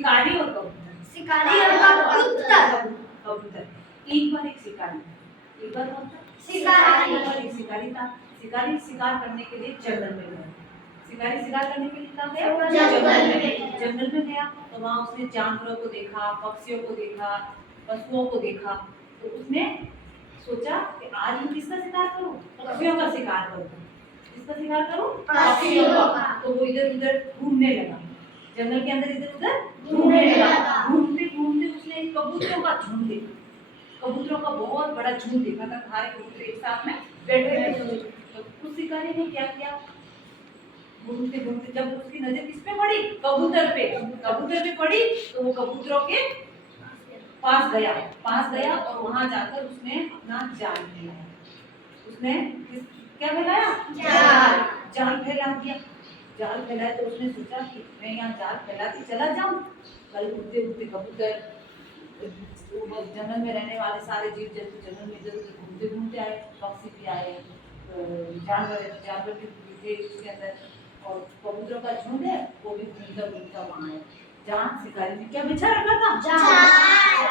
शिकारी और कबूतर। शिकारी और कबूतर। कबूतर एक बार एक शिकारी, एक बार शिकारी, एक बार एक शिकारी था। शिकारी शिकार करने के लिए जंगल में गया। शिकारी शिकार करने के लिए कहाँ गया? जंगल में गया तो वहाँ उसने जानवरों को देखा, पक्षियों को देखा, पशुओं को देखा। तो उसने सोचा कि आज मैं किसका शिकार करूं? पक्षियों का शिकार करूं। किसका शिकार करूं? पक्षियों का। तो वो इधर उधर घूमने लगा, जंगल के अंदर इधर उधर घूमने लगा। घूमते घूमते उसने एक कबूतरों का झुंड देखा। कबूतरों का बहुत बड़ा झुंड देखा था, सारे कबूतर एक साथ में बैठे थे। तो उस शिकारी ने क्या किया, घूमते घूमते जब उसकी नजर किस पे पड़ी? कबूतर पे पड़ी। तो वो कबूतरों के पास गया और वहां जाकर उसने अपना जाल फैलाया। उसने क्या फैलाया? जाल फैला दिया। जाल फैलाया तो उसने सोचा कि मैं यहाँ जाल फैला के चला जाऊं। कल उड़ते उड़ते कबूतर, जंगल में रहने वाले सारे जीव जंतु जंगल में इधर उधर घूमते घूमते आए, पक्षी भी आए, जानवर भी थे उसके अंदर, और कबूतरों का झुंड है वो भी घूमता घूमता वहां आया जहाँ शिकारी ने क्या बिछा रखा था? जाल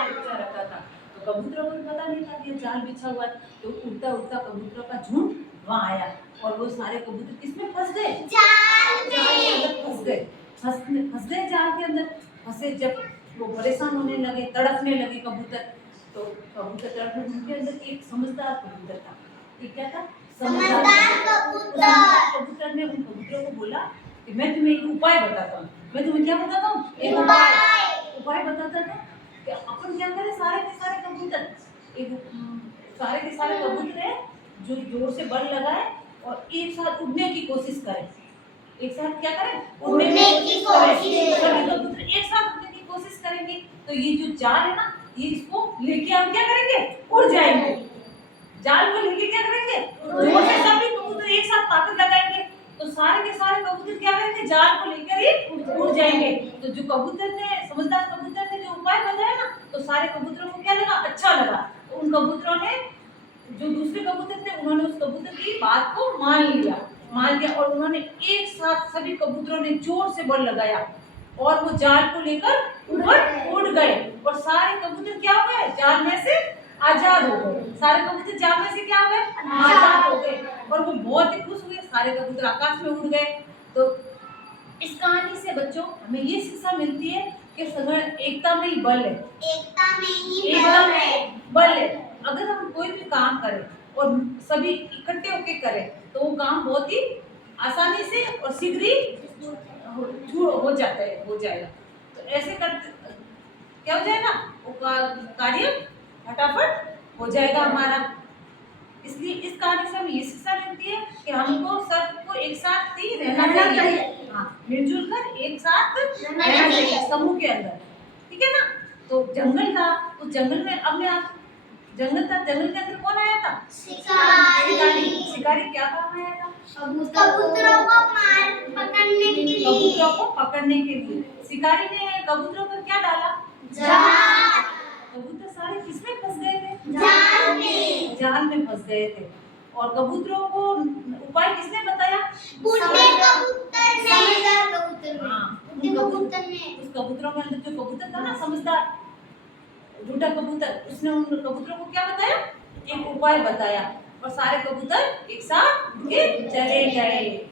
बिछा रखा था। तो कबूतरों को पता नहीं था कि जाल बिछा हुआ है। तो उड़ता उड़ता कबूतरों का झुंड वहां आया और वो सारे कबूतर किसमें फंस गए? जाल के अंदर फंस गए जाल के अंदर। फंसे जब वो परेशान होने लगे, तड़पने लगे कबूतर। तो कबूतर तड़पने, उनके अंदर एक समझदार कबूतर था। एक क्या था? समझदार कबूतर ने उन कबूतरों को बोला कि मैं तुम्हें एक उपाय बताता हूँ। मैं तुम्हें क्या बताता हूँ? एक उपाय बताता था कि अपन क्या करें, सारे के सारे कबूतर है जो जोर से बल लगाए और एक साथ उड़ने की कोशिश करें। एक साथ क्या करें? उड़ने की कोशिश करें। कबूतर एक साथ उड़ने की कोशिश करेंगे तो ये जो जाल है ना, ये इसको लेके हम क्या करेंगे? उड़ जाएंगे। जाल को लेके क्या करेंगे? जोर से सभी कबूतर एक साथ ताकत लगाएंगे तो सारे के सारे कबूतर क्या करेंगे? जाल को लेकर ही उड़ जाएंगे। तो जो कबूतर ने, समझदार कबूतर ने जो उपाय बताया ना, तो सारे कबूतरों को क्या लगा? अच्छा लगा। तो उन कबूतरों ने, जो दूसरे कबूतर थे, उन्होंने उस कबूतर की बात को मान लिया और उन्होंने एक साथ सभी कबूतरों ने जोर से बल लगाया और वो जाल को लेकर ऊपर उड़ गए और सारे कबूतर क्या हो गए? जाल में से आजाद हो गए। सारे कबूतर जाल में से क्या हो गए? आजाद हो गए और वो बहुत ही खुश हुए। सारे कबूतर आकाश में उड़ गए। तो इस कहानी से बच्चों हमें ये शिक्षा मिलती है कि एकता में ही बल है। एकता में बल है। अगर हम कोई भी काम करें और सभी इकट्ठे होकर करें तो वो काम बहुत ही आसानी से और शीघ्र ही हो जाएगा। तो ऐसे करते क्या हो जाएगा? वो कार्य फटाफट हो जाएगा हमारा। इसलिए इस कहानी से हमें ये शिक्षा मिलती है कि हमको सबको एक साथ ही रहना चाहिए। हाँ, मिलजुल कर एक साथ रहना चाहिए समूह के अंदर। ठीक है ना? तो जंगल था, तो जंगल में जंगल के अंदर कौन आया था? शिकारी क्या काम आया था? कबूतरों को पकड़ने के लिए। शिकारी ने कबूतरों पर क्या डाला? जाल। कबूतर सारे किसमें फंस गए थे? जाल में फंस गए थे। और कबूतरों को उपाय किसने बताया? उस कबूतरों में अंदर जो कबूतर था ना, समझदार बूढ़ा कबूतर, उसने उन कबूतरों को क्या बताया? एक उपाय बताया और सारे कबूतर एक साथ चले गए।